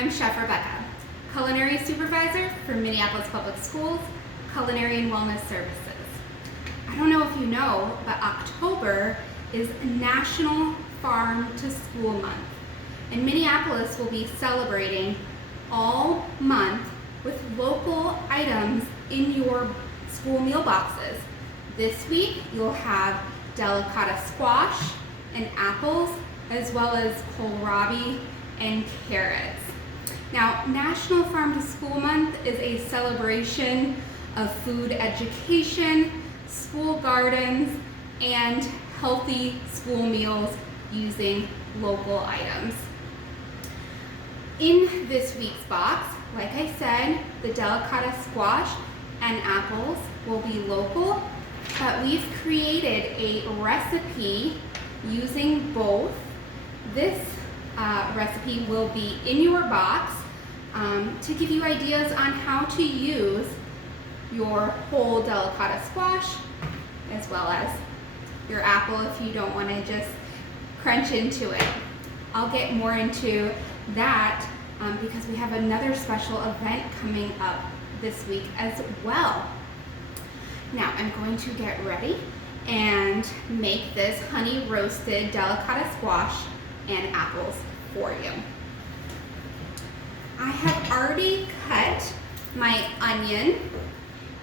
I'm Chef Rebecca, Culinary Supervisor for Minneapolis Public Schools, Culinary and Wellness Services. I don't know if you know, but October is National Farm to School Month. And Minneapolis will be celebrating all month with local items in your school meal boxes. This week, you'll have Delicata Squash and apples, as well as kohlrabi and carrots. Now, National Farm to School Month is a celebration of food education, school gardens, and healthy school meals using local items. In this week's box, like I said, the Delicata Squash and apples will be local, but we've created a recipe using both. This recipe will be in your box to give you ideas on how to use your whole Delicata Squash as well as your apple if you don't want to just crunch into it. I'll get more into that because we have another special event coming up this week as well. Now I'm going to get ready and make this honey roasted Delicata Squash and apples for you. I have already cut my onion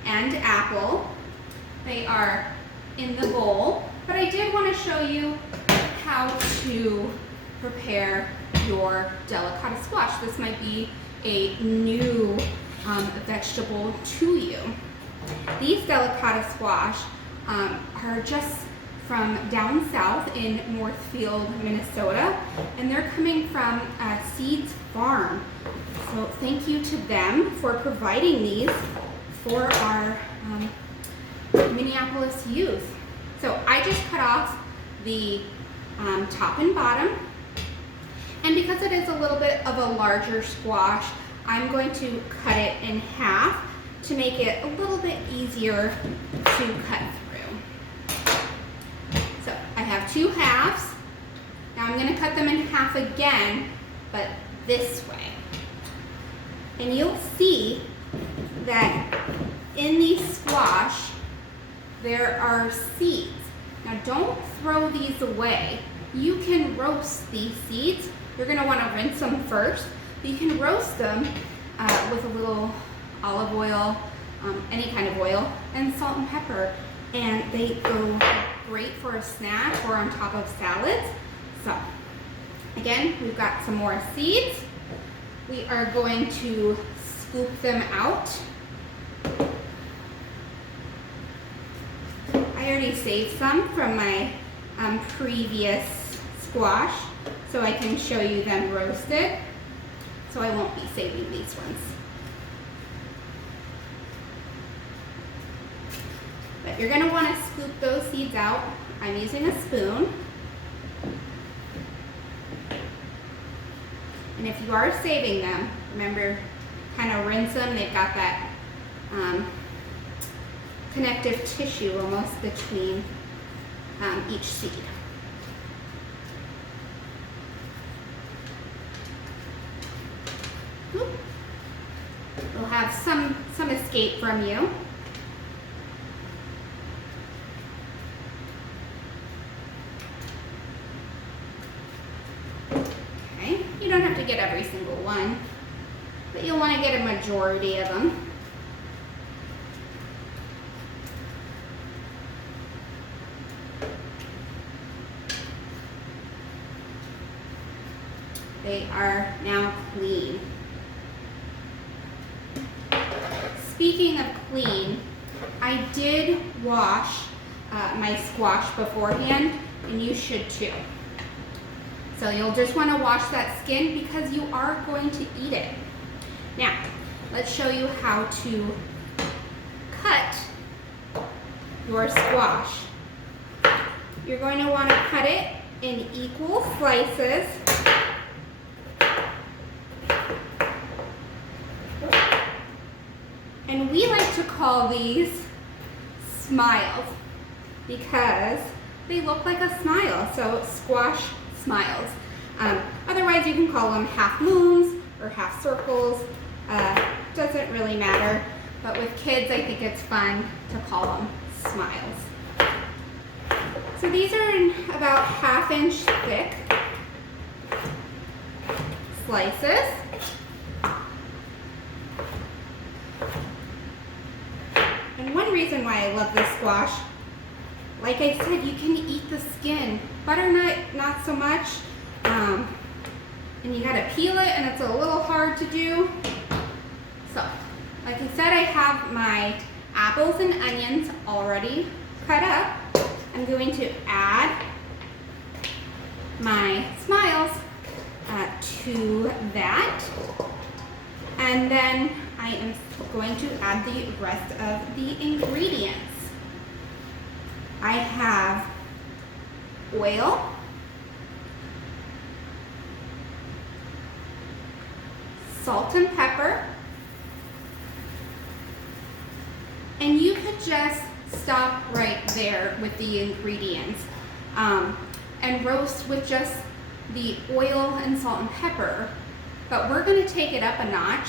and apple. They are in the bowl, but I did want to show you how to prepare your Delicata Squash. This might be a new vegetable to you. These Delicata Squash are just from down south in Northfield, Minnesota, and they're coming from Seeds Farm. So thank you to them for providing these for our Minneapolis youth. So I just cut off the top and bottom, and because it is a little bit of a larger squash, I'm going to cut it in half to make it a little bit easier to cut through. So I have two halves. Now I'm going to cut them in half again, but this way. And you'll see that in the squash, there are seeds. Now don't throw these away. You can roast these seeds. You're going to want to rinse them first. But you can roast them with a little olive oil, any kind of oil, and salt and pepper. And they go great for a snack or on top of salads. So again, we've got some more seeds. We are going to scoop them out. I already saved some from my previous squash, so I can show you them roasted. So I won't be saving these ones. But you're going to want to scoop those seeds out. I'm using a spoon. And if you are saving them, remember, kind of rinse them. They've got that connective tissue almost between each seed. You'll have some escape from you. Okay, you don't have to get every single one, but you'll want to get a majority of them. They are now clean. Speaking of clean, I did wash my squash beforehand, and you should too. So you'll just want to wash that skin because you are going to eat it. Now, let's show you how to cut your squash. You're going to want to cut it in equal slices. And we like to call these smiles because they look like a smile, so squash smiles. Otherwise, you can call them half moons or half circles. Doesn't really matter, but with kids I think it's fun to call them smiles. So these are in about 1/2 inch thick slices. And one reason why I love this squash, like I said, you can eat the skin. Butternut, not so much. And you gotta peel it, and it's a little hard to do. So, like I said, I have my apples and onions already cut up. I'm going to add my smiles to that. And then I am going to add the rest of the ingredients. I have oil, salt and pepper, and you could just stop right there with the ingredients and roast with just the oil and salt and pepper. But we're going to take it up a notch,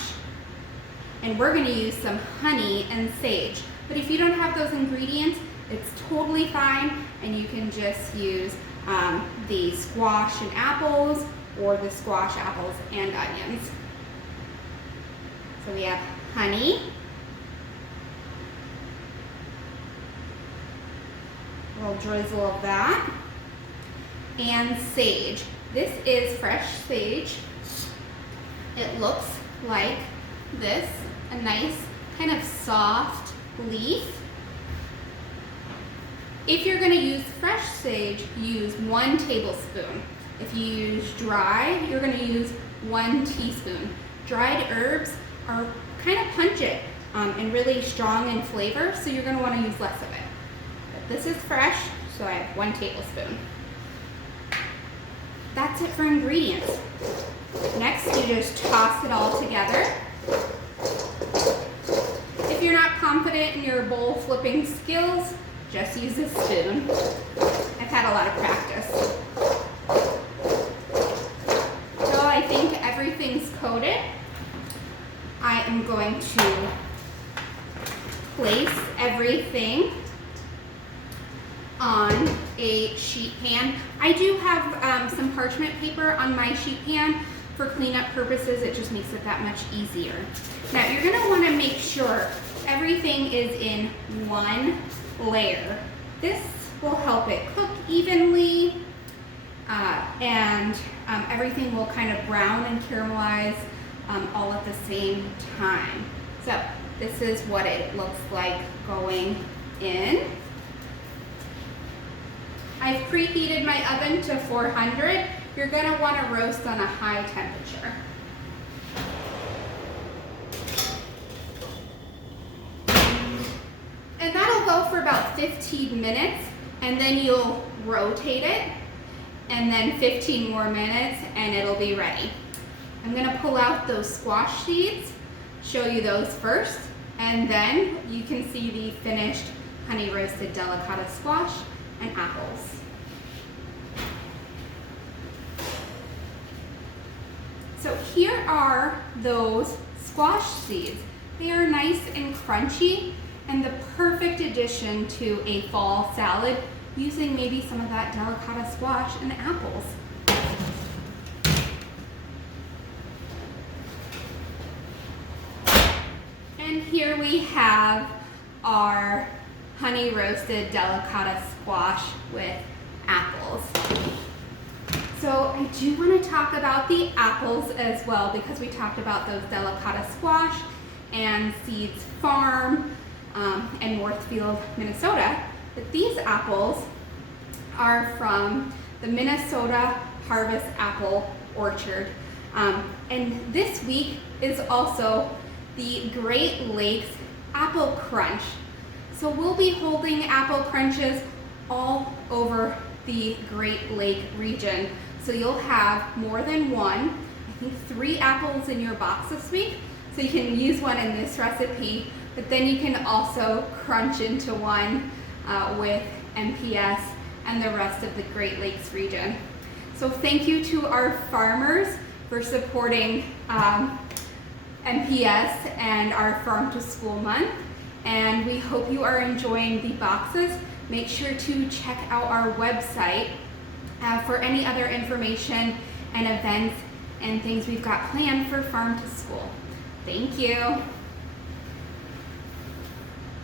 and we're going to use some honey and sage. But if you don't have those ingredients, it's totally fine, and you can just use the squash and apples, or the squash, apples, and onions. So we have honey, a little drizzle of that, and sage. This is fresh sage. It looks like this, a nice kind of soft leaf. If you're going to use fresh sage, use 1 tablespoon. If you use dry, you're going to use 1 teaspoon. Dried herbs are kind of pungent and really strong in flavor, so you're going to want to use less of it. But this is fresh, so I have 1 tablespoon. That's it for ingredients. Next, you just toss it all together. If you're not confident in your bowl flipping skills, just use a spoon. I've had a lot of practice. So I think everything's coated. I am going to place everything on a sheet pan. I do have some parchment paper on my sheet pan for cleanup purposes. It just makes it that much easier. Now you're going to want to make sure everything is in one layer. This will help it cook evenly, and everything will kind of brown and caramelize all at the same time. So this is what it looks like going in. I've preheated my oven to 400. You're going to want to roast on a high temperature. And that'll go for about 15 minutes, and then you'll rotate it, and then 15 more minutes, and it'll be ready. I'm going to pull out those squash seeds, show you those first, and then you can see the finished honey roasted delicata squash and apples. So here are those squash seeds. They are nice and crunchy, and the perfect addition to a fall salad, using maybe some of that delicata squash and apples. And here we have our honey roasted delicata squash with apples. So I do want to talk about the apples as well, because we talked about those delicata squash and Seeds Farm in Northfield, Minnesota. But these apples are from the Minnesota Harvest Apple Orchard. And this week is also the Great Lakes Apple Crunch. So we'll be holding apple crunches all over the Great Lake region. So you'll have more than one, I think 3 apples in your box this week. So you can use one in this recipe, but then you can also crunch into one with NPS and the rest of the Great Lakes region. So thank you to our farmers for supporting MPS and our Farm to School Month. And we hope you are enjoying the boxes. Make sure to check out our website for any other information and events and things we've got planned for Farm to School. Thank you.